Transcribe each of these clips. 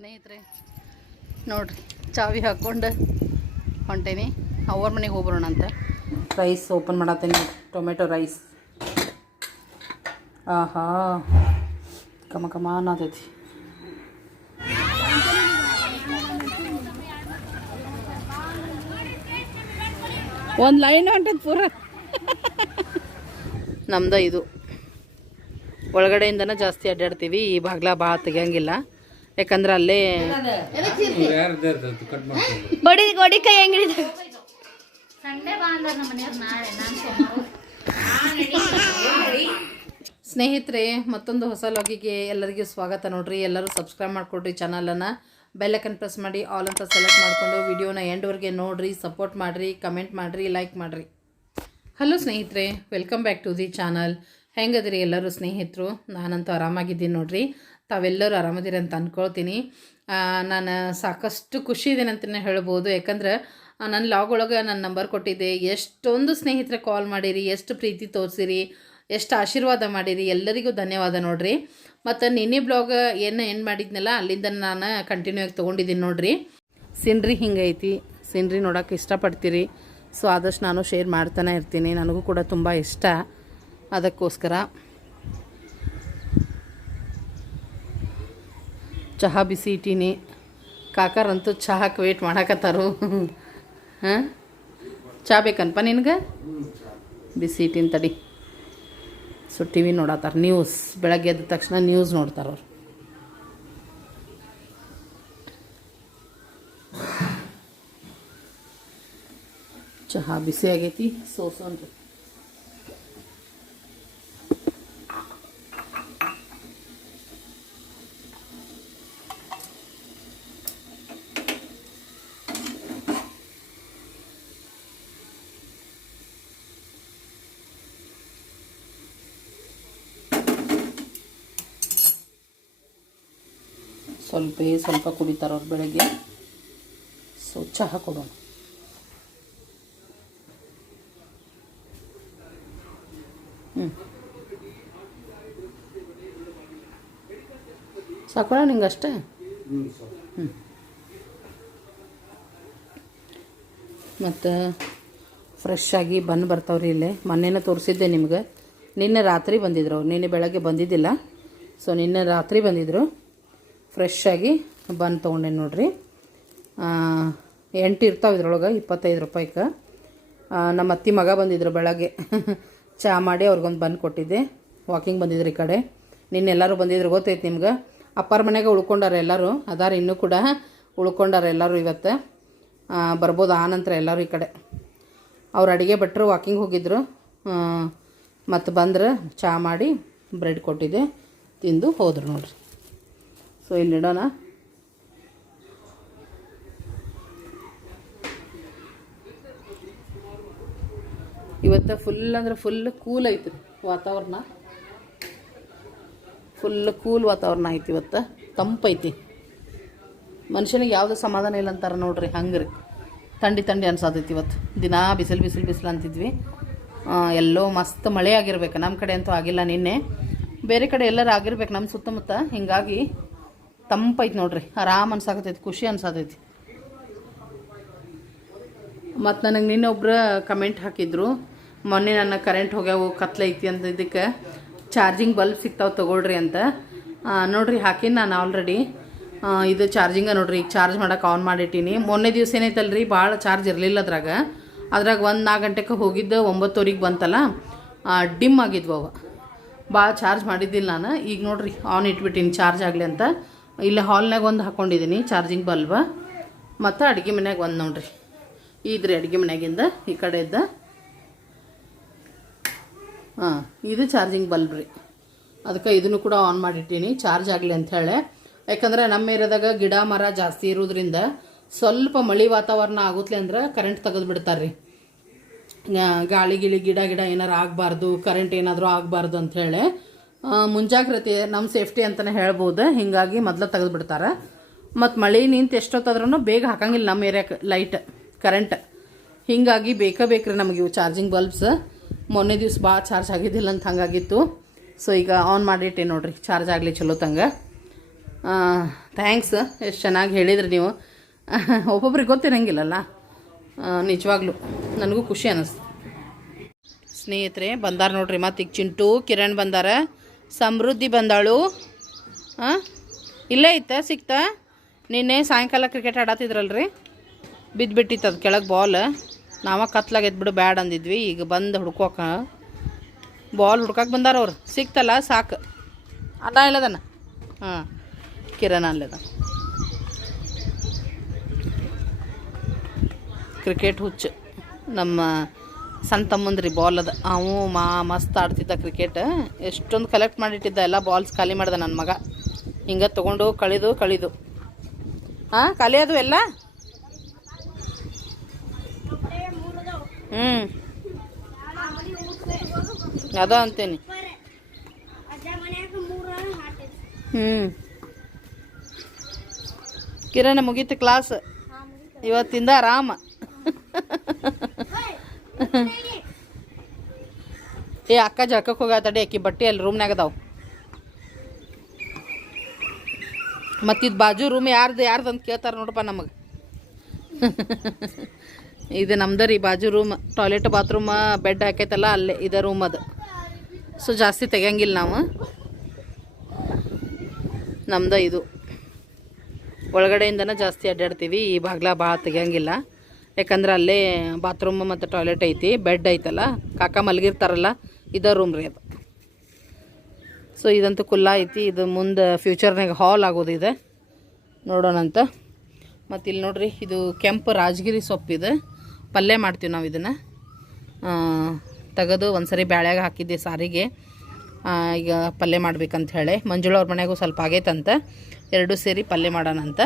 ಸ್ನೇಹಿತರೆ ನೋಡ್ರಿ ಚಾವಿ ಹಾಕ್ಕೊಂಡು ಹೊಂಟೇನಿ. ಅವ್ರ ಮನೆಗೆ ಹೋಗ್ಬರೋಣ ಅಂತ. ರೈಸ್ ಓಪನ್ ಮಾಡತ್ತೇನೆ ಟೊಮೆಟೊ ರೈಸ್ ಆಹಾ ಕಮ ಕಮ ಅನ್ನತೈತಿ. ಒಂದು ಲೈನ್ ಹೊಂಟದ ಪೂರ. ನಮ್ದ ಇದು. ಒಳಗಡೆಯಿಂದನೇ ಜಾಸ್ತಿ ಅಡ್ಡಾಡ್ತೀವಿ ಈ ಬಾಗ್ಲ ಭಾಳ ತೆಗಿಯಂಗಿಲ್ಲ. ಯಾಕಂದ್ರೆ ಅಲ್ಲೇ ಬಡಿ ಬಡಿ ಕೈ ಹೆಂಗ್ ಸ್ನೇಹಿತರೆ ಮತ್ತೊಂದು ಹೊಸ ಲಾಗಿಗೆ ಎಲ್ಲರಿಗೂ ಸ್ವಾಗತ ನೋಡ್ರಿ. ಎಲ್ಲರೂ ಸಬ್ಸ್ಕ್ರೈಬ್ ಮಾಡ್ಕೊಡ್ರಿ ಚಾನಲನ್ನು ಬೆಲ್ಲೈಕನ್ ಪ್ರೆಸ್ ಮಾಡಿ ಆಲ್ ಅಂತ ಸೆಲೆಕ್ಟ್ ಮಾಡಿಕೊಂಡು ವಿಡಿಯೋನ ಎಂಡ್ವರೆಗೆ ನೋಡ್ರಿ ಸಪೋರ್ಟ್ ಮಾಡಿರಿ ಕಮೆಂಟ್ ಮಾಡಿರಿ ಲೈಕ್ ಮಾಡಿರಿ. ಹಲೋ ಸ್ನೇಹಿತರೆ welcome back to the channel ಹೆಂಗದ್ರಿ ಎಲ್ಲರೂ ಸ್ನೇಹಿತರು? ನಾನಂತೂ ಆರಾಮಾಗಿದ್ದೀನಿ ನೋಡ್ರಿ. ತಾವೆಲ್ಲರೂ ಆರಾಮದಿರಿ ಅಂತ ಅಂದ್ಕೊಳ್ತೀನಿ ನಾನು ಸಾಕಷ್ಟು ಖುಷಿ ಇದ್ದೀನಿ ಅಂತಲೇ ಹೇಳ್ಬೋದು. ಯಾಕಂದ್ರೆ ನನ್ನ ಲಾಗ್ ಒಳಗೆ ನನ್ನ ನಂಬರ್ ಕೊಟ್ಟಿದ್ದೆ. ಎಷ್ಟೊಂದು ಸ್ನೇಹಿತರೆ ಕಾಲ್ ಮಾಡಿರಿ, ಎಷ್ಟು ಪ್ರೀತಿ ತೋರಿಸಿರಿ, ಎಷ್ಟು ಆಶೀರ್ವಾದ ಮಾಡಿರಿ. ಎಲ್ಲರಿಗೂ ಧನ್ಯವಾದ ನೋಡಿರಿ. ಮತ್ತು ನಿನ್ನೆ ಬ್ಲಾಗ್ ಏನು ಏನು ಮಾಡಿದ್ನಲ್ಲ, ಅಲ್ಲಿಂದ ನಾನು ಕಂಟಿನ್ಯೂ ಆಗಿ ತೊಗೊಂಡಿದ್ದೀನಿ ನೋಡಿರಿ. ಸಿನ್ರಿ ಹಿಂಗೈತಿ. ಸಿನ್ರಿ ನೋಡೋಕೆ ಇಷ್ಟಪಡ್ತೀರಿ. ಸೊ, ಆದಷ್ಟು ನಾನು ಶೇರ್ ಮಾಡ್ತಾನೆ ಇರ್ತೀನಿ. ನನಗೂ ಕೂಡ ತುಂಬ ಇಷ್ಟ. ಅದಕ್ಕೋಸ್ಕರ ಚಹಾ ಬಿಸಿ ಇಟ್ಟೀನಿ. ಕಾಕರಂತೂ ಚಹಾಕ್ಕೆ ವೇಟ್ ಮಾಡಾಕತ್ತಾರು. ಹಾಂ? ಚಹಾ ಬೇಕನ್ಪ ನಿನ್ಗೆ? ಬಿಸಿ ಇಟ್ಟಿನ ತಡಿ. ಸೊ ಟಿ ವಿ ನೋಡತ್ತಾರ ನ್ಯೂಸ್ ಬೆಳಗ್ಗೆ ಎದ್ದ ತಕ್ಷಣ ನ್ಯೂಸ್ ನೋಡ್ತಾರ ಅವ್ರು. ಚಹಾ ಬಿಸಿ ಆಗೈತಿ, ಸೋಸೋನ್ರಿ. ಸ್ವಲ್ಪ ಸ್ವಲ್ಪ ಕುಡಿತಾರ ಅವ್ರು ಬೆಳಗ್ಗೆ. ಸೊ ಚಹಾ ಕೊಡೋಣ. ಹ್ಞೂ ಸಾಕೋಣ ನಿಂಗೆ ಅಷ್ಟೇ? ಹ್ಞೂ ಮತ್ತು ಫ್ರೆಶ್ ಆಗಿ ಬಂದು ಬರ್ತಾವ್ರಿ ಇಲ್ಲೇ. ಮೊನ್ನೆನೇ ತೋರಿಸಿದ್ದೆ ನಿಮ್ಗೆ. ನಿನ್ನೆ ರಾತ್ರಿ ಬಂದಿದ್ರು ಅವ್ರು. ನಿನ್ನೆ ಬೆಳಗ್ಗೆ ಬಂದಿದ್ದಿಲ್ಲ. ಸೊ ನಿನ್ನೆ ರಾತ್ರಿ ಬಂದಿದ್ದರು ಫ್ರೆಶ್ ಆಗಿ ಬನ್ ತೊಗೊಂಡೆ ನೋಡ್ರಿ. ಎಂಟು ಇರ್ತಾವೆ ಇದ್ರೊಳಗೆ, ಇಪ್ಪತ್ತೈದು ರೂಪಾಯಿಗೆ ನಮ್ಮ ಅತ್ತಿ ಮಗ ಬಂದಿದ್ರು ಬೆಳಗ್ಗೆ. ಚಹಾ ಮಾಡಿ ಅವ್ರಿಗೊಂದು ಬನ್ ಕೊಟ್ಟಿದ್ದೆ. ವಾಕಿಂಗ್ ಬಂದಿದ್ರು ಈ ಕಡೆ. ನಿನ್ನೆಲ್ಲರೂ ಬಂದಿದ್ರು, ಗೊತ್ತೈತೆ ನಿಮ್ಗೆ? ಅಪ್ಪಾರ ಮನೆಗೆ ಉಳ್ಕೊಂಡಾರ ಎಲ್ಲರೂ. ಅದಾರ ಇನ್ನೂ ಕೂಡ ಉಳ್ಕೊಂಡಾರ ಎಲ್ಲರೂ ಇವತ್ತು. ಬರ್ಬೋದು ಆ ನಂತರ ಎಲ್ಲರೂ ಈ ಕಡೆ. ಅವ್ರು ಅಡುಗೆ ಭಟ್ರು ವಾಕಿಂಗ್ ಹೋಗಿದ್ರು. ಮತ್ತು ಬಂದ್ರೆ ಚಹಾ ಮಾಡಿ ಬ್ರೆಡ್ ಕೊಟ್ಟಿದ್ದೆ. ತಿಂದು ಹೋದ್ರು ನೋಡ್ರಿ. ಸೊ ಇಲ್ಲಿ ಇಡೋಣ. ಇವತ್ತು ಫುಲ್ ಅಂದ್ರೆ ಫುಲ್ ಕೂಲ್ ಐತಿ ವಾತಾವರಣ. ಫುಲ್ ಕೂಲ್ ವಾತಾವರಣ ಐತಿ ಇವತ್ತು. ತಂಪೈತಿ ಮನುಷ್ಯನಿಗೆ ಯಾವುದು ಸಮಾಧಾನ ಇಲ್ಲ ಅಂತಾರೆ ನೋಡ್ರಿ ಹಂಗೆ ರೀ ಥಂಡಿ ಥಂಡಿ ಅನ್ಸಾತೈತಿ ಇವತ್ತು. ದಿನಾ ಬಿಸಿಲು ಬಿಸಿಲು ಬಿಸಿಲು ಅಂತಿದ್ವಿ. ಎಲ್ಲೋ ಮಸ್ತ್ ಮಳೆ ಆಗಿರ್ಬೇಕು. ನಮ್ಮ ಕಡೆ ಅಂತೂ ಆಗಿಲ್ಲ ನಿನ್ನೆ. ಬೇರೆ ಕಡೆ ಎಲ್ಲರೂ ಆಗಿರ್ಬೇಕು ನಮ್ಮ ಸುತ್ತಮುತ್ತ. ಹಿಂಗಾಗಿ ತಂಪೈತಿ ನೋಡ್ರಿ. ಆರಾಮ್ ಅನ್ಸಾಕತೈತಿ, ಖುಷಿ ಅನ್ಸಾತೈತಿ. ಮತ್ತು ನನಗೆ ನಿನ್ನೆ ಒಬ್ರು ಕಮೆಂಟ್ ಹಾಕಿದ್ರು, ಮೊನ್ನೆ ನನ್ನ ಕರೆಂಟ್ ಹೋಗ್ಯಾವು ಐತಿ ಅಂತ ಇದಕ್ಕೆ ಚಾರ್ಜಿಂಗ್ ಬಲ್ಬ್ ಸಿಗ್ತಾವೆ ತೊಗೊಳ್ರಿ ಅಂತ. ನೋಡ್ರಿ, ಹಾಕಿನಿ ನಾನು ಆಲ್ರೆಡಿ ಇದು ಚಾರ್ಜಿಂಗ ನೋಡ್ರಿ, ಈಗ ಚಾರ್ಜ್ ಮಾಡಕ್ಕೆ ಆನ್ ಮಾಡಿಟ್ಟೀನಿ. ಮೊನ್ನೆ ದಿವಸ ಏನೈತಲ್ರಿ, ಭಾಳ ಚಾರ್ಜ್ ಇರಲಿಲ್ಲ ಅದ್ರಾಗ. ಅದ್ರಾಗ ಒಂದು ನಾಲ್ಕು ಗಂಟೆಗೆ ಹೋಗಿದ್ದು, ಒಂಬತ್ತುವರೆಗೆ ಬಂತಲ್ಲ. ಡಿಮ್ ಆಗಿದ್ವು ಅವ. ಭಾಳ ಚಾರ್ಜ್ ಮಾಡಿದ್ದಿಲ್ಲ ನಾನು. ಈಗ ನೋಡ್ರಿ ಆನ್ ಇಟ್ಬಿಟ್ಟಿನಿ ಚಾರ್ಜ್ ಆಗಲಿ ಅಂತ. ಇಲ್ಲಿ ಹಾಲ್ನಾಗ ಒಂದು ಹಾಕ್ಕೊಂಡಿದ್ದೀನಿ ಚಾರ್ಜಿಂಗ್ ಬಲ್ಬ. ಮತ್ತು ಅಡುಗೆ ಮನ್ಯಾಗ ಒಂದು ನೋಡ್ರಿ. ಇದ್ರಿ ಅಡುಗೆ ಮನ್ಯಾಗಿಂದ ಈ ಕಡೆಯಿಂದ ಹಾಂ, ಇದು ಚಾರ್ಜಿಂಗ್ ಬಲ್ಬ್ ರೀ. ಅದಕ್ಕೆ ಇದನ್ನು ಕೂಡ ಆನ್ ಮಾಡಿಟ್ಟೀನಿ, ಚಾರ್ಜ್ ಆಗಲಿ ಅಂಥೇಳಿ ಯಾಕಂದ್ರೆ ನಮ್ಮ ಏರಿಯಾದಾಗ ಗಿಡ, ಮರ ಜಾಸ್ತಿ ಇರೋದ್ರಿಂದ ಸ್ವಲ್ಪ ಮಳೆ ವಾತಾವರಣ ಆಗುತ್ತೆ ಅಂದ್ರೆ ಕರೆಂಟ್ ತೆಗೆದು ಬಿಡ್ತಾರೆ ರೀ ಗಾಳಿ, ಗಿಳಿ, ಗಿಡ ಗಿಡ ಏನಾರು ಆಗಬಾರ್ದು ಕರೆಂಟ್ ಏನಾದರೂ ಆಗಬಾರ್ದು ಅಂಥೇಳಿ ಮುಂಜಾಗ್ರತೆ ನಮ್ಮ ಸೇಫ್ಟಿ ಅಂತಲೇ ಹೇಳ್ಬೋದು. ಹೀಗಾಗಿ ಮೊದಲು ತೆಗೆದು ಬಿಡ್ತಾರೆ ಮತ್ತು ಮಳೆ ನಿಂತು ಎಷ್ಟೊತ್ತಾದ್ರೂ ಬೇಗ ಹಾಕಂಗಿಲ್ಲ ನಮ್ಮ ಏರಿಯಾಕ್ಕೆ ಲೈಟ್ ಕರೆಂಟ್ ಹೀಗಾಗಿ ಬೇಕೇ ಬೇಕ್ರಿ ನಮಗೆ ಇವು ಚಾರ್ಜಿಂಗ್ ಬಲ್ಬ್ಸ್ ಮೊನ್ನೆ ದಿವ್ಸ ಭಾಳ ಚಾರ್ಜ್ ಆಗಿದ್ದಿಲ್ಲ ಅಂತ ಹಂಗಾಗಿತ್ತು. ಸೊ ಈಗ ಆನ್ ಮಾಡಿಟ್ಟೆ ನೋಡಿರಿ ಚಾರ್ಜ್ ಆಗಲಿ ಚಲೋ ತಂಗ. ಥ್ಯಾಂಕ್ಸ್ ಎಷ್ಟು ಚೆನ್ನಾಗಿ ಹೇಳಿದ್ರಿ ನೀವು. ಒಬ್ಬೊಬ್ರಿಗೆ ಗೊತ್ತಿರಂಗಿಲ್ಲಲ್ಲ. ನಿಜವಾಗ್ಲೂ ನನಗೂ ಖುಷಿ ಅನ್ನಿಸ್ತು ಸ್ನೇಹಿತರೆ, ಬಂದಾರ ನೋಡ್ರಿ ಮತ್ತು ಈಗ ಚಿಂಟು, ಕಿರಣ್ ಬಂದಾರ. ಸಮೃದ್ಧಿ ಬಂದಾಳು. ಹಾಂ ಇಲ್ಲೇ ಇತ್ತ ಸಿಕ್ತಾ? ನಿನ್ನೆ ಸಾಯಂಕಾಲ ಕ್ರಿಕೆಟ್ ಆಡತ್ತಿದ್ರಲ್ರಿ ಬಿದ್ದು ಬಿಟ್ಟಿತ್ತು ಅದು ಕೆಳಗೆ ಬಾಲ್ ನಾವ ಎದ್ಬಿಡು ಬ್ಯಾಡ್ ಅಂದಿದ್ವಿ, ಈಗ ಬಂದು ಹುಡ್ಕೋಕ. ಬಾಲ್ ಹುಡ್ಕಕ್ಕೆ ಬಂದಾರ ಅವ್ರು. ಸಿಕ್ತಲ್ಲ, ಸಾಕು. ಅಣ್ಣ ಇಲ್ಲದನ? ಹಾಂ, ಕಿರಣ ಅಲ್ಲದ ಕ್ರಿಕೆಟ್ ಹುಚ್ಚು. ನಮ್ಮ ಸಣ್ಣ ತಮ್ಮಂದ್ರಿ ಬಾಲ್ ಅದ. ಅವು ಮಾ, ಮಸ್ತ್ ಆಡ್ತಿದ್ದ ಕ್ರಿಕೆಟ್ ಎಷ್ಟೊಂದು ಕಲೆಕ್ಟ್ ಮಾಡಿಟ್ಟಿದ್ದ, ಎಲ್ಲ ಬಾಲ್ಸ್ ಖಾಲಿ ಮಾಡ್ದ ನನ್ನ ಮಗ. ಹಿಂಗೆ ತೊಗೊಂಡು ಕಳಿದು ಕಳಿದು. ಹಾಂ ಖಾಲಿ ಅದು ಎಲ್ಲ? ಹ್ಞೂ ಅದ ಅಂತೀನಿ. ಹ್ಞೂ ಕಿರಣ ಮುಗೀತು ಕ್ಲಾಸ್ ಇವತ್ತಿಂದ ಆರಾಮ. ಏ, ಅಕ್ಕ ಜಳಕಕ್ಕೆ ಹೋಗತ್ತಡಿ ಆಕಿ, ಬಟ್ಟೆ ಅಲ್ಲಿ ರೂಮ್ನಾಗ ಅದಾವ. ಮತ್ತಿದು ಬಾಜು ರೂಮ್ ಯಾರ್ದು ಯಾರ್ದು ಅಂತ ಕೇಳ್ತಾರೆ ನೋಡಪ್ಪ ನಮಗೆ. ಇದು ನಮ್ದು ರೀ ಬಾಜು ರೂಮ್, ಟಾಯ್ಲೆಟ್ ಬಾತ್ರೂಮ್, ಬೆಡ್ ಹಾಕೈತಲ್ಲ ಅಲ್ಲೇ, ಇದೆ ರೂಮ್ ಅದು. ಸೊ, ಜಾಸ್ತಿ ತೆಗಿಯಂಗಿಲ್ಲ ನಾವು. ನಮ್ದು ಇದು. ಒಳಗಡೆಯಿಂದನೇ ಜಾಸ್ತಿ ಅಡ್ಡಾಡ್ತೀವಿ ಈ ಬಾಗ್ಲ ಭಾಳ ತೆಗಿಯಂಗಿಲ್ಲ. ಯಾಕಂದ್ರೆ ಅಲ್ಲೇ ಬಾತ್ರೂಮ್ ಮತ್ತು ಟಾಯ್ಲೆಟ್ ಐತಿ, ಬೆಡ್ ಐತಲ್ಲ, ಕಾಕ ಮಲಗಿರ್ತಾರಲ್ಲ ಇದ ರೂಮ್ ರೀ ಅದು. ಸೊ ಇದಂತೂ ಕುಲ್ಲ ಐತಿ. ಇದು ಮುಂದೆ ಫ್ಯೂಚರ್ನಾಗ ಹಾಲ್ ಆಗೋದು ಇದೆ. ನೋಡೋಣಂತ ಮತ್ತು ಇಲ್ಲಿ ನೋಡ್ರಿ, ಇದು ಕೆಂಪು ರಾಜಗಿರಿ ಸೊಪ್ಪಿದೆ ಪಲ್ಯ ಮಾಡ್ತೀವಿ ನಾವು ಇದನ್ನು. ತೆಗೆದು ಒಂದ್ಸರಿ ಬ್ಯಾಳ್ಯಾಗ ಹಾಕಿದ್ದೆ ಸಾರಿಗೆ. ಈಗ ಪಲ್ಯ ಮಾಡ್ಬೇಕಂತ ಹೇಳಿ. ಮಂಜುಳ ಅವ್ರ ಮನೆಗೂ ಸ್ವಲ್ಪ ಆಗೈತಂತ ಎರಡೂ ಸೇರಿ ಪಲ್ಯ ಮಾಡೋಣಂತ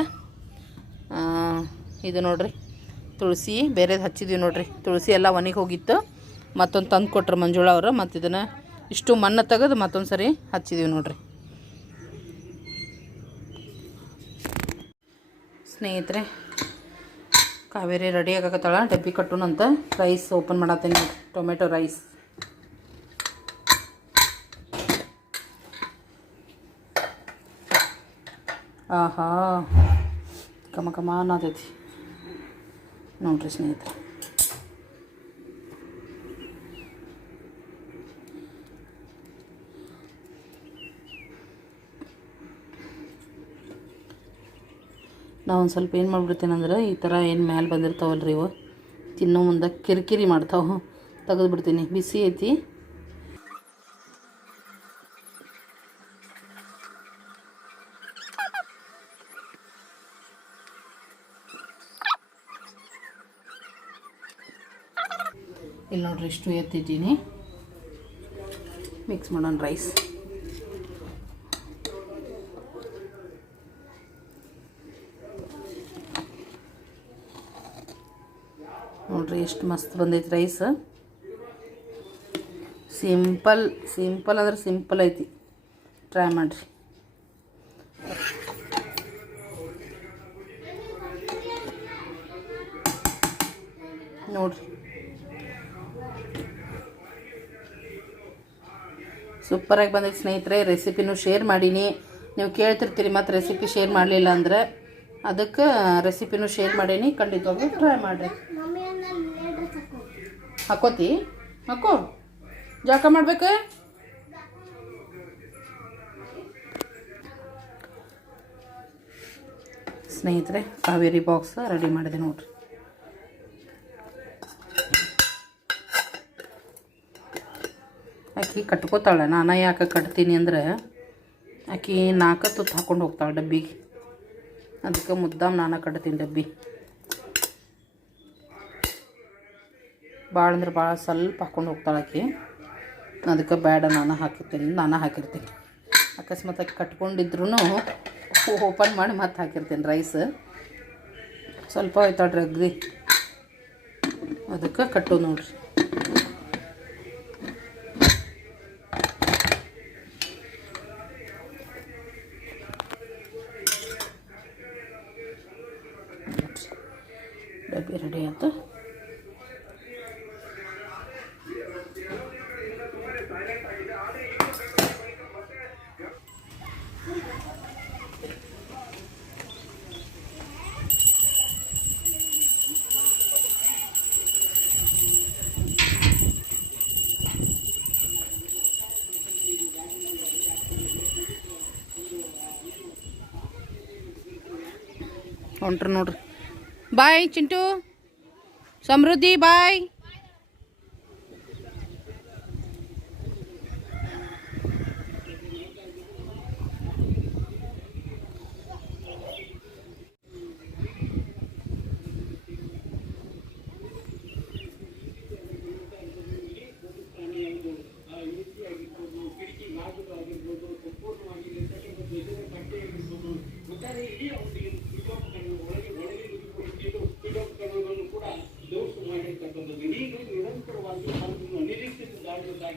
ಇದು ನೋಡ್ರಿ, ತುಳಸಿ, ಬೇರೆದು ಹಚ್ಚಿದ್ವಿ ನೋಡ್ರಿ. ತುಳಸಿ ಎಲ್ಲ ಒಣಗಿ ಹೋಗಿತ್ತು. ಮತ್ತೊಂದು ತಂದು ಕೊಟ್ರು ಮಂಜುಳ ಅವರು. ಮತ್ತು ಇದನ್ನು ಇಷ್ಟು ಮಣ್ಣು ತೆಗೆದು ಮತ್ತೊಂದು ಸರಿ ಹಚ್ಚಿದ್ದೀವಿ ನೋಡ್ರಿ. ಸ್ನೇಹಿತರೆ, ಕಾವೇರಿ ರೆಡಿ ಆಗಕತ್ತಾಳ. ಡಬ್ಬಿ ಕಟ್ಟುನಂತ ರೈಸ್ ಓಪನ್ ಮಾಡತ್ತೀನಿ ಟೊಮೆಟೊ ರೈಸ್ ಆಹಾ ಕಮ ಕಮ ನೋಡ್ರಿ ಸ್ನೇಹಿತರೆ. ನಾವು ಒಂದು ಸ್ವಲ್ಪ ಏನು ಮಾಡಿಬಿಡ್ತೀನಂದ್ರೆ ಈ ಥರ ಏನು ಮ್ಯಾಲೆ ಬಂದಿರ್ತಾವಲ್ರಿ ಇವು. ತಿನ್ನೋ ಮುಂದೆ ಕಿರಿಕಿರಿ ಮಾಡ್ತಾವೆ. ತೆಗೆದು ಬಿಡ್ತೀನಿ. ಬಿಸಿ ಐತಿ. ಇಲ್ಲಿ ನೋಡ್ರಿ ಇಷ್ಟು ಎತ್ತಿದ್ದೀನಿ. ಮಿಕ್ಸ್ ಮಾಡೋಣ ರೈಸ್ ನೋಡ್ರಿ, ಎಷ್ಟು ಮಸ್ತ್ ಬಂದೈತಿ ರೈಸ್ ಸಿಂಪಲ್ ಸಿಂಪಲ್ ಅಂದ್ರೆ ಸಿಂಪಲ್ ಐತಿ. ಟ್ರೈ ಮಾಡಿರಿ. ನೋಡ್ರಿ. ಸೂಪರಾಗಿ ಬಂದೈತೆ ಸ್ನೇಹಿತರೆ ರೆಸಿಪಿನೂ ಶೇರ್ ಮಾಡೀನಿ. ನೀವು ಕೇಳ್ತಿರ್ತೀರಿ, ಮತ್ತು ರೆಸಿಪಿ ಶೇರ್ ಮಾಡಲಿಲ್ಲ ಅಂದ್ರೆ ಅದಕ್ಕೆ ರೆಸಿಪಿನೂ ಶೇರ್ ಮಾಡೀನಿ. ಖಂಡಿತವಾಗ್ಲೂ ಟ್ರೈ ಮಾಡಿರಿ. ಹಾಕೋತಿ? ಹಾಕೋ. ಜಾಕ ಮಾಡ್ಬೇಕು? ಸ್ನೇಹಿತರೆ, ಕಾವೇರಿ ಬಾಕ್ಸ್ ರೆಡಿ ಮಾಡಿದೆ ನೋಡ್ರಿ. ಆಕಿ ಕಟ್ಕೋತಾಳೆ. ನಾನು ಯಾಕೆ ಕಟ್ತೀನಿ ಅಂದ್ರೆ, ಆಕಿ ನಾಲ್ಕು ತುತ್ತು ಹಾಕೊಂಡು ಹೋಗ್ತಾಳೆ ಡಬ್ಬಿಗೆ. ಅದಕ್ಕೆ ಮುದ್ದಾಮ್ ನಾನು ಕಟ್ತೀನಿ ಡಬ್ಬಿ. ಭಾಳ ಅಂದ್ರೆ ಭಾಳ ಸ್ವಲ್ಪ ಹೋಗ್ತಾಳೆ ಆಕೆ. ಅದಕ್ಕೆ ಬೇಡ ನಾನು ಹಾಕಿರ್ತೀನಿ ನಾನು ಹಾಕಿರ್ತೀನಿ. ಅಕಸ್ಮಾತ್ ಆಕಿ ಕಟ್ಕೊಂಡಿದ್ರು ಓಪನ್ ಮಾಡಿ ಮತ್ತೆ ಹಾಕಿರ್ತೀನಿ ರೈಸ್ ಸ್ವಲ್ಪ ಆಯ್ತಾಳ್ರಿ ಅಗ್ದಿ ಅದಕ್ಕೆ ಕಟ್ಟು ನೋಡ್ರಿ ಡಬ್ಬಿ ರೆಡಿ ಆಯ್ತು ಹೊಂಟ್ರು ನೋಡ್ರಿ. ಬಾಯ್ ಚಿಂಟು. ಸಮೃದ್ಧಿ ಬಾಯ್.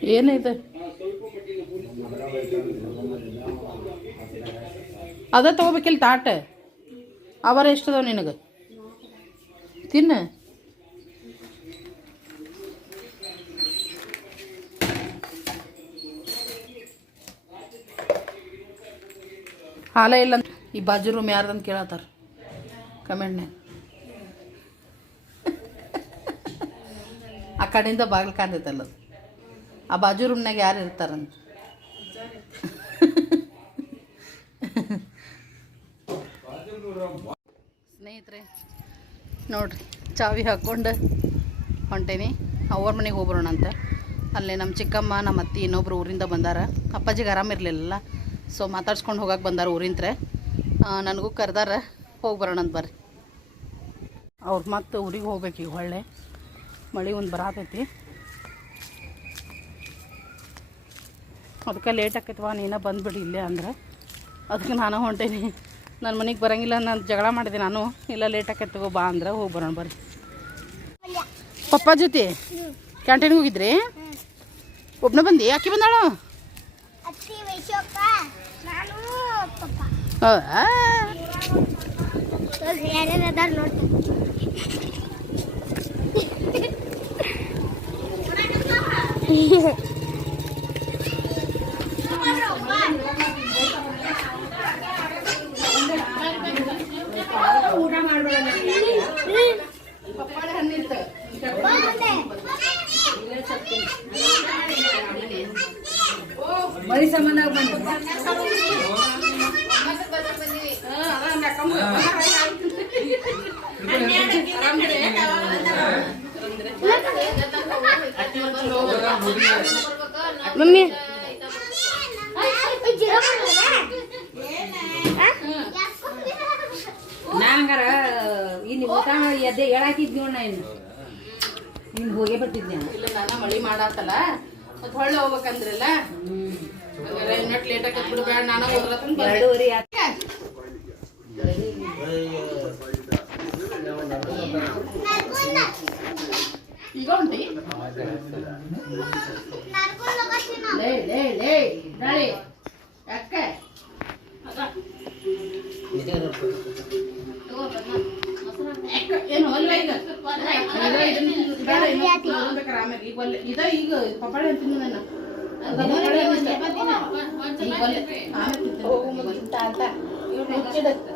ಏನಿದೆ? ಅದ ತಗೋಬೇಕಿಲ್ಲ ತಾಟ. ಅವರ ಎಷ್ಟದವ ನಿನಗೆ? ತಿನ್ನ. ಹಾಲ ಇಲ್ಲ ಈ ಬಾಜು ರೂಮ್ ಯಾರ್ದಂತ ಕೇಳತ್ತಾರ. ಕಮೆಂಟ್ನ್ಯಾಗ. ಆ ಕಡೆಯಿಂದ ಬಾಗಿಲು ಕಾಂತೈತಲ್ಲದು. ಆ ಬಾಜು ರೂಮ್ನಾಗ ಯಾರು ಇರ್ತಾರಂತ? ಸ್ನೇಹಿತರೆ, ನೋಡ್ರಿ, ಚಾವಿ ಹಾಕ್ಕೊಂಡು ಹೊಂಟೇನಿ. ಅವ್ರ ಮನೆಗೆ ಹೋಗ್ಬರೋಣ ಅಂತ. ಅಲ್ಲಿ ನಮ್ಮ ಚಿಕ್ಕಮ್ಮ ನಮ್ಮ ಅತ್ತಿ ಇನ್ನೊಬ್ರು ಊರಿಂದ ಬಂದಾರ. ಅಪ್ಪಾಜಿಗೆ ಆರಾಮಿರಲಿಲ್ಲ ಸೊ ಮಾತಾಡ್ಸ್ಕೊಂಡು ಹೋಗಕ್ಕೆ ಬಂದಾರ ಊರಿಂತ್ರ. ನನಗೂ ಕರೆದಾರ. ಹೋಗಿ ಬರೋಣ ಅಂತ ಬರ್ರಿ. ಅವ್ರು ಮತ್ತೆ ಊರಿಗೆ ಹೋಗ್ಬೇಕು ಈಗ ಹೊಳ್ಳೆ. ಮಳೆ ಒಂದು ಬರಾತೈತಿ. ಅದಕ್ಕೆ ಲೇಟ್ ಆಕೈತವ ನೀನು ಬಂದುಬಿಡಿ ಇಲ್ಲೇ ಅಂದ್ರೆ. ಅದಕ್ಕೆ ನಾನು ಹೊಂಟೇನಿ. ನನ್ನ ಮನೆಗೆ ಬರಂಗಿಲ್ಲ ನಾನು ಜಗಳ ಮಾಡಿದೆ ನಾನು. ಇಲ್ಲ ಲೇಟ್ ಆಕೈತೆ ತಗೋ ಬಾ ಅಂದ್ರೆ ಹೋಗಿ ಬರೋಣ ಬರ್ರಿ. ಪಪ್ಪ ಜೊತೆ ಕ್ಯಾಂಟೀನ್ಗೆ ಹೋಗಿದ್ರಿ? ಒಬ್ಬನ ಬಂದಿ? ಅಕ್ಕಿ ಬಂದಾಳು? ಹೌದಾ? มา ಈಗ ಹೊಂಟಿ ಲೇ ಲೇ ಲೇ ಅಕ್ಕ ಏನು ಈಗ ಆಮೇಲೆ ಈಗ ಒಲ್ಲೆ ಇದ ಈಗ ಪಪ್ಪಾಳೆ ಅಂತ ನಾನು. ಆಮೇಲೆ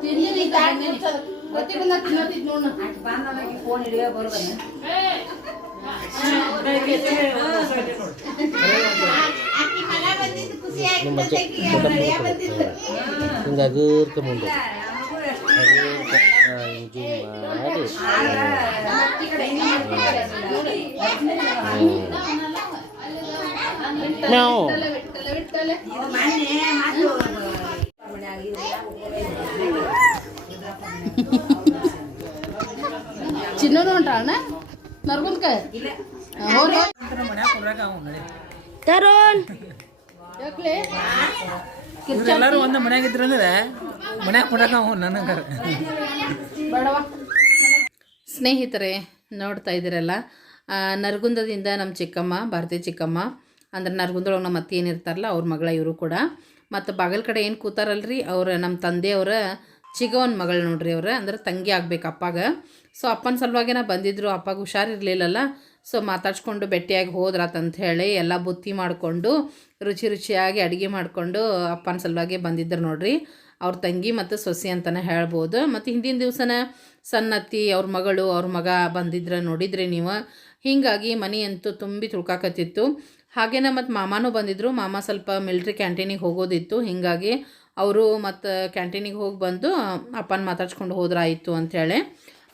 ತಿಂತೀನಿ. ಫೋನ್ ಹಿಡಿಯೋ ಹಿಂಗೆ ಅಗರ್ಕ ಮುಂದೆ ನಾವು ಹೊಂಟ ಅಣ್ಣ? ಎಲ್ಲರೂ ಒಂದು ಮನ್ಯಾಗ ಇದ್ರಂದ್ರೆ ಮನ್ಯಾಗ ಕೊಡಕ ಸ್ನೇಹಿತರೆ ನೋಡ್ತಾ ಇದ್ದೀರಲ್ಲ ನರಗುಂದದಿಂದ ನಮ್ಮ ಚಿಕ್ಕಮ್ಮ ಭಾರತಿ ಚಿಕ್ಕಮ್ಮ ಅಂದ್ರೆ ನರಗುಂದೊಳಗೆ ನಮ್ಮ ಅತ್ತೆ ಏನಿರ್ತಾರಲ್ಲ ಅವ್ರ ಮಗಳ ಇವರು ಕೂಡ. ಮತ್ತು ಬಾಗಲ್ ಕಡೆ ಏನು ಕೂತಾರಲ್ರಿ ಅವ್ರ ನಮ್ಮ ತಂದೆಯವರ ಚಿಗವನ್ ಮಗಳು ನೋಡ್ರಿ ಅವ್ರ ಅಂದ್ರೆ ತಂಗಿ ಆಗ್ಬೇಕು ಅಪ್ಪಾಗ. ಸೊ ಅಪ್ಪನ ಸಲುವಾಗಿ ನಾ ಬಂದಿದ್ದರು ಅಪ್ಪಾಗ ಹುಷಾರಿರ್ಲಿಲ್ಲಲ್ಲ, ಸೊ ಮಾತಾಡ್ಸ್ಕೊಂಡು ಭೇಟಿಯಾಗಿ ಹೋದ್ರಾತಂತ ಹೇಳಿ ಎಲ್ಲ ಬುತ್ತಿ ಮಾಡಿಕೊಂಡು, ರುಚಿ ರುಚಿಯಾಗಿ ಅಡುಗೆ ಮಾಡಿಕೊಂಡು ಅಪ್ಪನ ಸಲುವಾಗಿ ಬಂದಿದ್ದರು ನೋಡ್ರಿ. ಅವ್ರ ತಂಗಿ ಮತ್ತು ಸೊಸಿ ಅಂತಲೇ ಹೇಳ್ಬೋದು. ಮತ್ತು ಹಿಂದಿನ ದಿವಸನ ಸಣ್ಣತ್ತಿ ಅವ್ರ ಮಗಳು, ಅವ್ರ ಮಗ ಬಂದಿದ್ರೆ ನೋಡಿದ್ರಿ ನೀವು. ಹೀಗಾಗಿ ಮನೆ ಅಂತೂ ತುಂಬಿ ತುಳ್ಕಾಕತ್ತಿತ್ತು. ಹಾಗೇನೆ ಮತ್ತು ಮಾಮಾನೂ ಬಂದಿದ್ದರು ಮಾಮ ಸ್ವಲ್ಪ ಮಿಲ್ಟ್ರಿ ಕ್ಯಾಂಟೀನಿಗೆ ಹೋಗೋದಿತ್ತು. ಹೀಗಾಗಿ ಅವರು ಮತ್ತು ಕ್ಯಾಂಟೀನಿಗೆ ಹೋಗಿ ಬಂದು ಅಪ್ಪನ ಮಾತಾಡ್ಸ್ಕೊಂಡು ಹೋದ್ರಾಯಿತು ಅಂಥೇಳಿ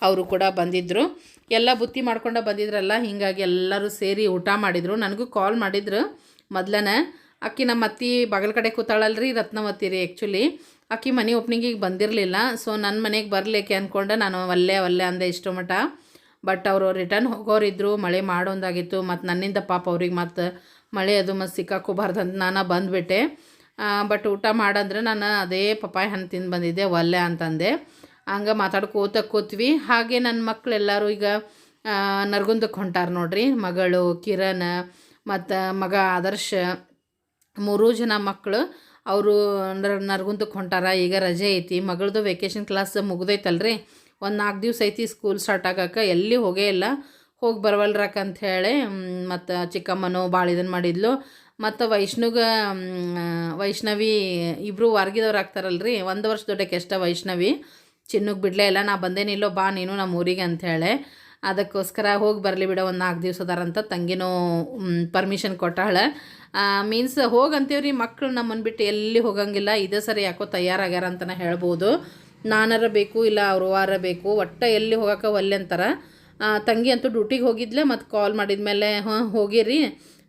ಅವರು ಕೂಡ ಬಂದಿದ್ದರು ಎಲ್ಲ ಬುತ್ತಿ ಮಾಡ್ಕೊಂಡು ಬಂದಿದ್ರಲ್ಲ, ಹೀಗಾಗಿ ಎಲ್ಲರೂ ಸೇರಿ ಊಟ ಮಾಡಿದರು. ನನಗೂ ಕಾಲ್ ಮಾಡಿದ್ರು ಮೊದಲನೇ. ಅಕ್ಕಿ ನಮ್ಮ ಅತ್ತಿ ಬಾಗಲ ಕಡೆ ಕೂತಾಳಲ್ರಿ ರತ್ನವತಿ ರೀ ಆ್ಯಕ್ಚುಲಿ ಅಕ್ಕಿ ಮನೆ ಓಪ್ನಿಂಗಿಗೆ ಬಂದಿರಲಿಲ್ಲ. ಸೊ ನನ್ನ ಮನೆಗೆ ಬರಲಿಕ್ಕೆ ಅಂದ್ಕೊಂಡು ನಾನು ಅಲ್ಲೇ ಅಲ್ಲೇ ಅಂದೆ ಇಷ್ಟು ಮಟ. ಬಟ್ ಅವರು ರಿಟರ್ನ್ ಹೋಗೋರಿದ್ರು, ಮಳೆ ಮಾಡೋಂದಾಗಿತ್ತು. ಮತ್ತು ನನ್ನಿಂದ ಪಾಪ ಅವ್ರಿಗೆ ಮತ್ತು ಮಳೆ ಅದು ಮತ್ತು ಸಿಕ್ಕಾಕೋಬಾರ್ದು ಅಂತ ನಾನು ಬಂದುಬಿಟ್ಟೆ. ಬಟ್ ಊಟ ಮಾಡಂದ್ರೆ ನಾನು ಅದೇ ಪಪ್ಪಾಯ ಹಣ್ಣು ತಿಂದು ಬಂದಿದ್ದೆ, ಒಲ್ಲೆ ಅಂತಂದೆ. ಹಂಗೆ ಮಾತಾಡ್ಕೋತ ಕೂತ್ವಿ. ಹಾಗೆ ನನ್ನ ಮಕ್ಕಳೆಲ್ಲರೂ ಈಗ ನರ್ಗುಂದಕ್ಕೆ ಹೊಂಟಾರ ನೋಡ್ರಿ. ಮಗಳು ಕಿರಣ ಮತ್ತು ಮಗ ಆದರ್ಶ ಮೂರೂ ಜನ ಮಕ್ಕಳು ಅವರು ನರ್ ನರ್ಗುಂದಕ್ಕೆ ಹೊಂಟಾರ. ಈಗ ರಜೆ ಐತಿ. ಮಗಳದು ವೆಕೇಷನ್ ಕ್ಲಾಸ್ ಮುಗ್ದೈತಲ್ರಿ. ಒಂದು ನಾಲ್ಕು ದಿವಸ ಐತಿ ಸ್ಕೂಲ್ ಸ್ಟಾರ್ಟ್ ಆಗಕ್ಕೆ. ಎಲ್ಲಿ ಹೋಗೇ ಇಲ್ಲ. ಹೋಗಿ ಬರವಲ್ರಕ್ಕ ಅಂಥೇಳಿ ಮತ್ತು ಚಿಕ್ಕಮ್ಮನೂ ಭಾಳ ಇದನ್ನು ಮಾಡಿದ್ಲು. ಮತ್ತು ವೈಷ್ಣುಗ ವೈಷ್ಣವಿ ಇಬ್ಬರು ವಾರ್ಗಿದವ್ರು ಆಗ್ತಾರಲ್ರಿ. ಒಂದು ವರ್ಷ ದೊಡ್ಡಕ್ಕೆ ವೈಷ್ಣವಿ. ಚಿನ್ನಕ್ಕೆ ಬಿಡಲೇ ಇಲ್ಲ, ನಾ ಬಂದೇನಿಲ್ಲೋ ಬಾ ನೀನು ನಮ್ಮ ಊರಿಗೆ ಅಂಥೇಳಿ ಅದಕ್ಕೋಸ್ಕರ ಹೋಗಿ ಬರಲಿ ಬಿಡ, ಒಂದು ನಾಲ್ಕು ದಿವಸ ಅದಾರಂತ ತಂಗಿನೂ ಪರ್ಮಿಷನ್ ಕೊಟ್ಟಾಳೆ. ಮೀನ್ಸ್ ಹೋಗಂತೀವ್ರಿ ಮಕ್ಕಳು ನಮ್ಮನ್ನು ಬಿಟ್ಟು ಎಲ್ಲಿ ಹೋಗಂಗಿಲ್ಲ, ಇದೇ ಸರಿ ಯಾಕೋ ತಯಾರಾಗ್ಯಾರ ಅಂತಲೇ ಹೇಳ್ಬೋದು. ನಾನಾರ ಬೇಕು, ಇಲ್ಲ ಅವ್ರವಾರ ಬೇಕು, ಒಟ್ಟು ಎಲ್ಲಿ ಹೋಗಕ್ಕೆ ಒಲ್ಲೆ ಅಂತಾರ. ತಂಗಿ ಅಂತೂ ಡ್ಯೂಟಿಗೆ ಹೋಗಿದ್ಲೆ ಮತ್ತು ಕಾಲ್ ಮಾಡಿದ್ಮೇಲೆ ಹಾಂ ಹೋಗಿರಿ.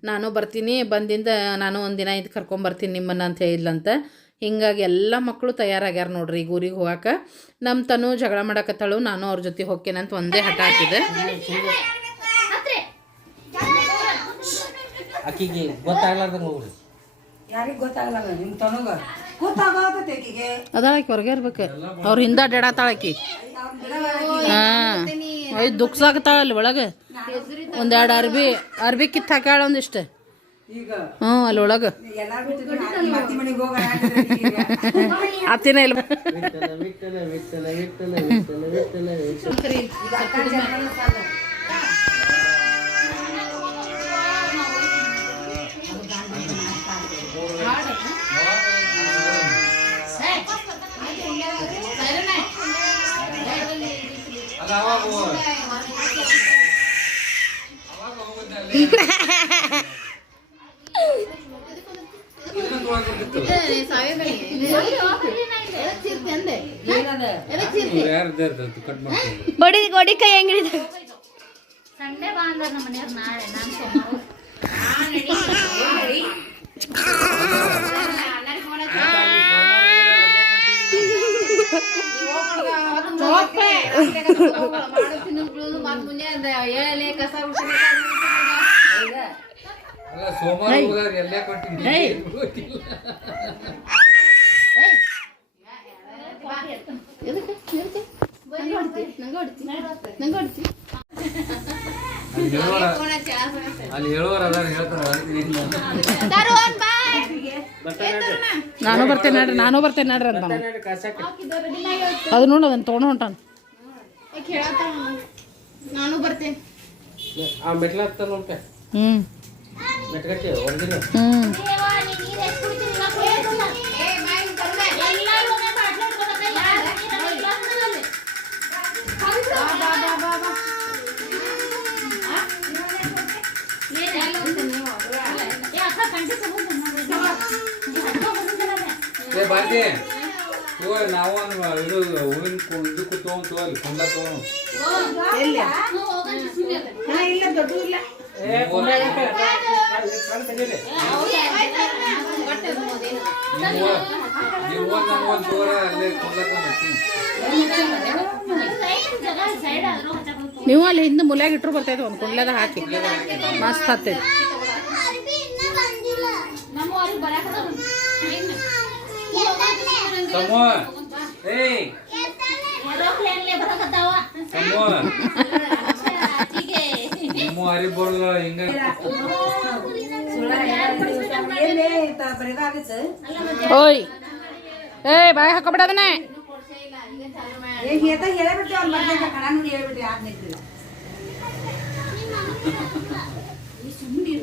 ನಾನು ಬರ್ತೀನಿ, ಬಂದಿಂದ ನಾನು ಒಂದು ದಿನ ಇದು ಕರ್ಕೊಂಬರ್ತೀನಿ ನಿಮ್ಮನ್ನು ಅಂತ ಹೇಳಿದ್ಲಂತ. ಹಿಂಗಾಗಿ ಎಲ್ಲ ಮಕ್ಕಳು ತಯಾರಾಗ್ಯಾರ ನೋಡ್ರಿ ಈಗ ಊರಿಗೆ ಹೋಗಕ್ಕೆ ನಮ್ಮ ತನು ಜಗಳ ಮಾಡಕತ್ತಾಳು ನಾನು ಅವ್ರ ಜೊತೆ ಹೋಗ್ತೇನಂತ ಒಂದೇ ಹಠ ಹಾಕಿದೆ. ಆಕಿಗೆ ಗೊತ್ತಾಗ್ಲಾರ್ದಂಗೆ ಹೋಗ್ರಿ ಯಾರಿಗೆ ಗೊತ್ತಾಗಲ್ಲ ನಿಮ್ಮ ತನಗ? ಗೊತ್ತಾಗತ್ತೆ ಆಕಿಗೆ. ಅದಾಳಕಿ ಹೊರಗೆ ಇರ್ಬೇಕು. ಅವ್ರ ಹಿಂದ ಅಡ್ಡಾಡತ್ತಾಳಕಿ ಹಾಂ. ಐದು ದುಕ್ಸಾಕತ್ತಾಳಲ್ಲಿ ಒಳಗೆ. ಒಂದೆರಡು ಅರ್ಬಿ ಅರ್ಬಿ ಕಿತ್ತು ಹಾಕ್ಯಾಳ ಒಂದಿಷ್ಟು. ಹ್ಞೂ ಅಲ್ಲಿ ಒಳಗೆ. ಎಲ್ಲಾರು ಬಿಟ್ಟು ಅತ್ತಿ ಮನೆಗೆ ಬಡಿ ಗೋಡಿ ಕೈ ಅಲ್ಲ ಸೋಮವಾರ ಹೋದಾರ ಎಲ್ಲೇ ಕೊಟ್ಟಿದ್ದೀನಿ ನಾನು ಬರ್ತೇನೆ ನೋಡ್ರಿ ನಾನು ಬರ್ತೇನೆ ನೋಡ್ರಿ ಅಂತ ಅದು ನೋಡು ಅದನ್ನ ತೊಗೊಂಡು ಹೊಂಟಾನ ನಾನು ಬರ್ತೇನೆ. ಆ ಮೆಟ್ಲ ಹತ್ತಾನ ನೋಡ್ಕ ಹ್ಞೂ ಏ ಬಾಜಿ ಇವ ನಾವು ಒಂದು ಇದು ಹೂವಿನ ಕು- ಇದಕ್ಕೂ ತೊಗೊಂಡ್ ತಗೋರಿ ಕೊಂಡ ತಗೊಂಡು ಇಲ್ಲ ದೊಡ್ಡ ಇಲ್ಲ ಒಂದು ತೋರ ಅಲ್ಲೇ ಕೊಂಡ ತಗೊಂಡು ನೀವು ಅಲ್ಲಿ ಹಿಂದೆ ಮುಲಾಗಿ ಇಟ್ಟರು ಬರ್ತೈತೆ ಒಂದು ಕುಂಡ್ಲದ ಹಾಕಿ. ಮಸ್ತ್ ಬರೆದಾಗುತ್ತೆ ಓಯ್ ಏ ಬಾಯ್ ಹಾಕೊಬಿಡ ಅದನ್ನೇ ಈಗ ಹೇಳ್ತಾ ಹೇಳಬಿಟ್ಟು ಅವ್ನು ಬರ್ಲಿಕ್ಕೆ ಕಣ ನೋಡಿ ಹೇಳ್ಬಿಟ್ಟು ಯಾರು ನಿಂತಿಲ್ಲ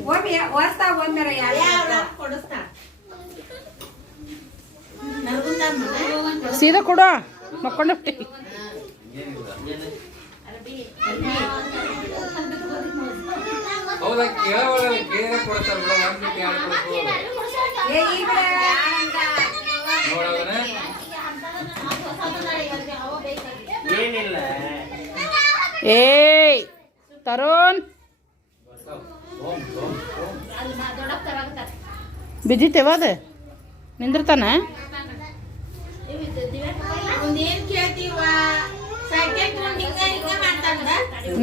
ಒಮ್ಮೆ ವರ್ಷ ಒಮ್ಮೆ ಯಾರು ಕೊಡಿಸ್ತಾ ಸೀದಾ ಕೊಡು ಮಕ್ಕೊಂಡು ಹೌದಾ ಕೇಳವಲ್ಲ ಕೇಳಿದ್ರೆ ಕೊಡ್ತಾರ ಬಿಡ ಒಂದ್ ಬಿಟ್ಟು ಯಾರು ಕೊಡ್ತಾರ ಏ ಈಗ ನೋಡೋದನ್ನ ಏನಿಲ್ಲ ಏಯ್ ತರುಣ್. ಬಿದ್ದಿತ್ತೇವ ಅದು? ನಿಂದಿರ್ತಾನ?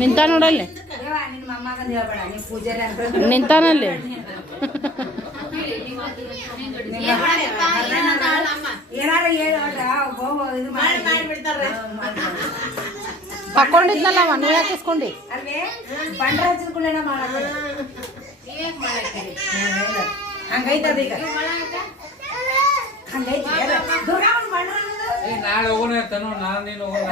ನಿಂತ ನೋಡಲ್ಲಿ. ನಿಂತಾನಲ್ಲಿ? ಏನಾರ ಮನೆ ಕೂಡಲೇ ಮಾಡಕ್ಕೆ ಹಂಗೈತೆ ನಾಳೆ ಹೋಗೋಣ ತನು ನಾನು ನೀನು ಹೋಗೋಣ.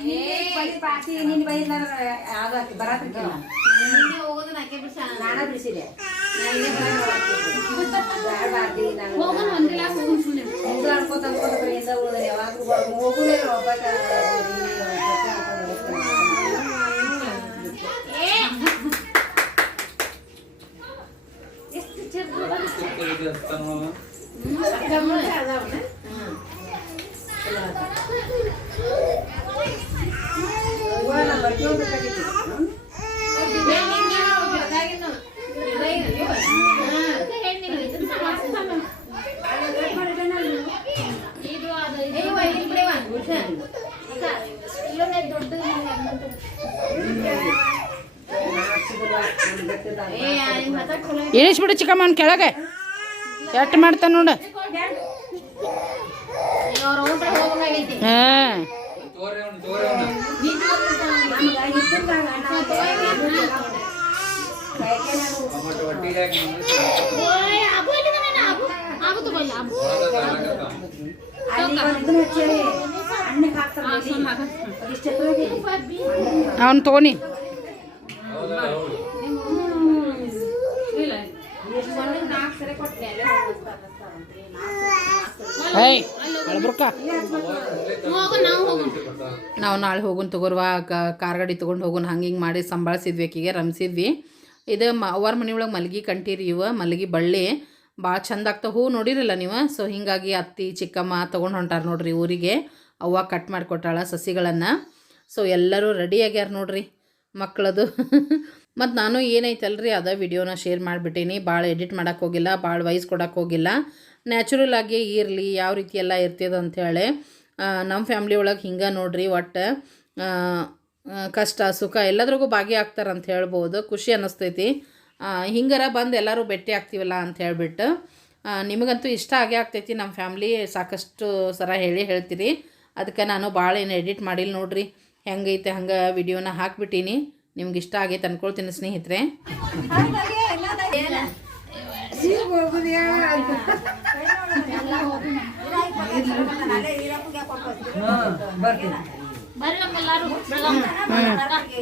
ಇರ್ತೈತಿ ಅಯ್ಯಯ್ಯ, ನೀನ್ ಬೈ ಪಾತಿ, ನೀನ್ ಬೈದ್ಲ ಅಂದ್ರೆ ಆಗಕ್ಕೆ ಬರಾತಿರ್ಕಿಲ್ಲ. ನಾನ ಬಿಡಿಸಿದೆ ಬ್ಯಾಡ ಬಾರ್ದಿ, ನಾನು ಹಿಂಗ ಅನ್ಕೋತ ಅನ್ಕೋತ ಬರೀ ಹಿಂದ ಉಳ್ದೆ, ಯಾವಾಗ್ಲೂ ಬರ್- ಹೋಗುದೇ ಇಲ್ಲ, ಒಬ್ಬಾಕ ಹೋಗಿ, ಒಬ್ಬಾಕ ಹೋಗ್ತೀನಿ. ತನು ಅವ್ವ, ನಾ ಬಟ್ಟೆ ಒಂದು ಬೇಕಾಗಿತ್ತು. ನಾ ಹಚ್ಚಿದಿಲ್ಲ, ನನ್ ಚಿಕ್ಕಮ್ಮ ಇಳಿಸ್ಬಿಡು ಚಿಕ್ಕಮ್ಮನ ಕೆಳಗೆ? ಎಟ್ ಮಾಡ್ತಾನೆ ನೋಡು. ಹಾಂ. ಅವ್ನು ತೋರಿ ಅವ್ನು ನಮ್ಗ ಇದ್ದಿದ್ದಾಗ ನಾ ಕೈಕೇನಾಗ ಟೊಮಟೊ ಒಟ್ಟಿಗೆ ಹಾಕಿ ಅಲ್ಲಿ ಒಂದ್ ಇದನ್ನ ಹಚ್ಚೇಳಿ ಹಣ್ಣಿಗೆ ಹಾಕ್ತಾರ ಇಷ್ಟ ಅವನು ತಗೋನಿ ಹೌದಾ ಹೌದು ಏಯ್ ಅಳಬ್ರಕ್ಕ ನಾವು ನಾಳೆ ಹೋಗೋಣ ತಗೋರ್ವ ಕಾರ್ ಗಾಡಿ ತೊಗೊಂಡು ಹೋಗೋಣ ಹಂಗೆ ಹಿಂಗೆ ಮಾಡಿ ಸಂಭಾಳಿಸಿದ್ವಿ ಆಕಿಗೆ ರಮಿಸಿದ್ವಿ ಇದು ಮ ಅವ್ರ ಮನೆ ಒಳಗೆ ಮಲ್ಗಿ ಕಂಠೀರಿ ಇವ ಮಲ್ಗಿ ಬಳ್ಳಿ. ಭಾಳ ಚಂದ ಆಗ್ತಾವ. ಹೂ ನೋಡಿರಲ್ಲ ನೀವು? ಸೊ ಹಿಂಗಾಗಿ ಅತ್ತಿ ಚಿಕ್ಕಮ್ಮ ತೊಗೊಂಡು ಹೊಂಟಾರ ನೋಡ್ರಿ ಊರಿಗೆ. ಅವ್ವ ಕಟ್ ಮಾಡಿಕೊಟ್ಟಾಳ ಸಸಿಗಳನ್ನು. ಸೊ ಎಲ್ಲರೂ ರೆಡಿ ಆಗ್ಯಾರ ನೋಡ್ರಿ ಮಕ್ಕಳದು ಮತ್ತು ನಾನು ಏನೈತಲ್ರಿ ಅದ ವಿಡಿಯೋನ ಶೇರ್ ಮಾಡಿಬಿಟ್ಟೀನಿ. ಭಾಳ ಎಡಿಟ್ ಮಾಡೋಕ್ಕೆ ಹೋಗಿಲ್ಲ ಭಾಳ ವೈಸ್ ಕೊಡೋಕ್ಕೆ ಹೋಗಿಲ್ಲ. ನ್ಯಾಚುರಲ್ ಆಗಿ ಇರಲಿ, ಯಾವ ರೀತಿ ಎಲ್ಲ ಇರ್ತದೆ ಅಂಥೇಳಿ ನಮ್ಮ ಫ್ಯಾಮ್ಲಿ ಒಳಗೆ ಹಿಂಗೆ ನೋಡ್ರಿ ಒಟ್ಟು. ಕಷ್ಟ, ಸುಖ ಎಲ್ಲದ್ರಾಗೂ ಭಾಗಿಯಾಗ್ತಾರೆ ಅಂತ ಹೇಳ್ಬೋದು. ಖುಷಿ ಅನ್ನಿಸ್ತೈತಿ ಹಿಂಗಾರ ಬಂದು ಎಲ್ಲರೂ ಭೇಟಿ ಆಗ್ತೀವಲ್ಲ ಅಂತ ಹೇಳ್ಬಿಟ್ಟು. ನಿಮಗಂತೂ ಇಷ್ಟ ಆಗೇ ಆಗ್ತೈತಿ ನಮ್ಮ ಫ್ಯಾಮ್ಲಿ ಸಾಕಷ್ಟು ಸರ ಹೇಳಿ ಹೇಳ್ತೀರಿ. ಅದಕ್ಕೆ ನಾನು ಭಾಳ ಏನು ಎಡಿಟ್ ಮಾಡಿಲ್ಲ ನೋಡ್ರಿ. ಹೆಂಗೈತೆ ಹಂಗೆ ವಿಡಿಯೋನ ಹಾಕ್ಬಿಟ್ಟೀನಿ. ನಿಮ್ಗೆ ಇಷ್ಟ ಆಗಿ ತಂದ್ಕೊಳ್ತೀನಿ ಸ್ನೇಹಿತರೆ.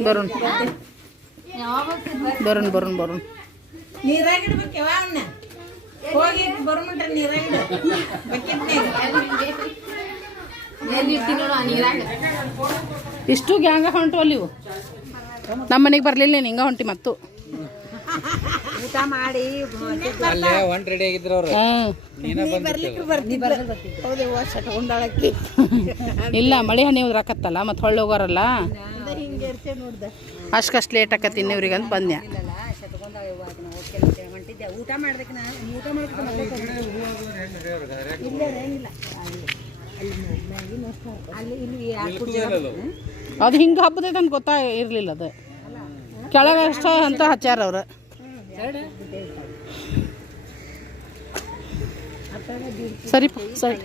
ಬರೋಣ. ಬರೋಣ ಬರೋಣ ಬರೋಣ. ನೀರಾಗಿಡ್ಬೇಕು ಹೋಗಿ ಬರ್ಮಂಟ್ರ ನೀರಾಗ ಇಡು ಇಷ್ಟು ಗ್ಯಾಂಗ ಹೊಂಟು ಅಲ್ಲಿ ನಮ್ಮ ಮನೆಗೆ ಬರಲಿಲ್ಲ ನೀನು ಹಿಂಗೆ ಹೊಂಟಿ ಮತ್ತು. ಊಟ ಮಾಡಿ ಅಲ್ಲೇ ರೆಡಿ ಆಗಿದ್ರು ಅವ್ರು. ಹ್ಞೂ ನೀನ ಬಂದ್ಬಿಟ್ಟು ಇಲ್ಲ ಮಳೆ ಹನಿ ಉದ್ರಾಕತ್ತಲ್ಲ ಮತ್ತೆ ಹೊಳ್ಳಿ ಹೋಗೋರಲ್ಲ. ಅಷ್ಟ್ ಲೇಟ್ ಆಕತ್ತಿ ಇನ್ನಿವ್ರಿಗೆ ಅಂತ ಬಂದ್ಯಾ. ಹೊಂಟಿದ್ದೆ. ಊಟ ಮಾಡ್ಬೇಕು ಊಟ ಅದು ಹಿಂಗೆ ಹಬ್ಬದೈತೆ ಅಂತ ಗೊತ್ತಾ ಇರಲಿಲ್ಲ ಅದು. ಕೆಳಗೆ ಅಂತ ಹಚ್ಚಾರ ಅವ್ರು. ಸರಿ ಸರಿ.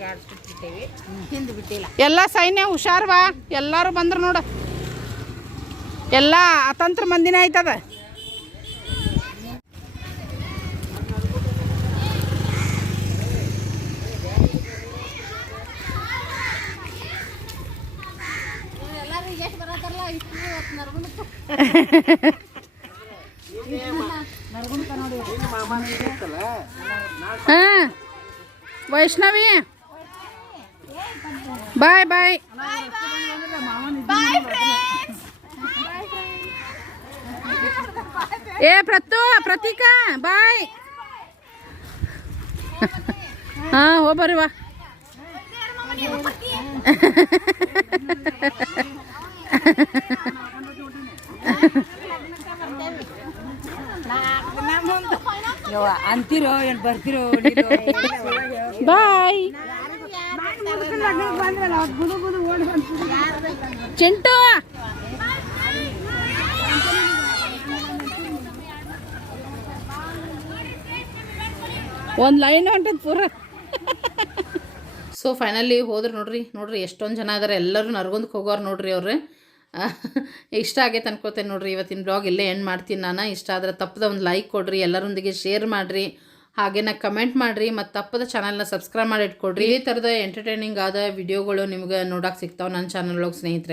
ಎಲ್ಲ ಸೈನ್ಯ ಹುಷಾರ್ವಾ ಎಲ್ಲರೂ ಬಂದ್ರು ನೋಡ. ಎಲ್ಲ ಅತಂತ್ರ ಮಂದಿನ ಆಯ್ತದ? ಹಾಂ. ವೈಷ್ಣವಿ. ಬಾಯ್ ಬಾಯ್. ಏ ಪ್ರತು ಪ್ರತೀಕಾ ಬಾಯ್. ಹಾಂ ಹೋಗ್ಬರ್ರಿ ವಾ ಅಂತಿರೋ ಏನು ಬರ್ತಿರೋ ಬಾಯ್. ಚಿಂಟು. ಒಂದು ಲೈನ್ ಹೊಂಟದ್ ಪೂರ. ಸೊ ಫೈನಲಿ ಹೋದ್ರೆ ನೋಡ್ರಿ ನೋಡ್ರಿ ಎಷ್ಟೊಂದು ಜನ ಇದಾರೆ ಎಲ್ಲರೂ ನರ್ಗೊಂದಕ್ಕೆ ಹೋಗೋರು ನೋಡ್ರಿ ಅವ್ರು. ಇಷ್ಟ ಆಗೈತೆ ಅನ್ಕೋತೇನೆ ನೋಡ್ರಿ. ಇವತ್ತಿನ ಬ್ಲಾಗ್ ಇಲ್ಲೇ ಎಂಡ್ ಮಾಡ್ತೀನಿ ನಾನು. ಇಷ್ಟ ಆದ್ರೆ ತಪ್ಪದ ಒಂದು ಲೈಕ್ ಕೊಡ್ರಿ, ಎಲ್ಲರೊಂದಿಗೆ ಶೇರ್ ಮಾಡಿರಿ, ಹಾಗೇನ ಕಮೆಂಟ್ ಮಾಡಿರಿ, ಮತ್ತು ತಪ್ಪದ ಚಾನಲ್ನ ಸಬ್ಸ್ಕ್ರೈಬ್ ಮಾಡಿ ಇಟ್ಕೊಡ್ರಿ. ಈ ಥರದ ಎಂಟರ್ಟೈನಿಂಗ್ ಆದ ವಿಡಿಯೋಗಳು ನಿಮ್ಗೆ ನೋಡಕ್ಕೆ ಸಿಗ್ತಾವೆ ನನ್ನ ಚಾನಲ್ ಒಳಗೆ ಸ್ನೇಹಿತರೆ.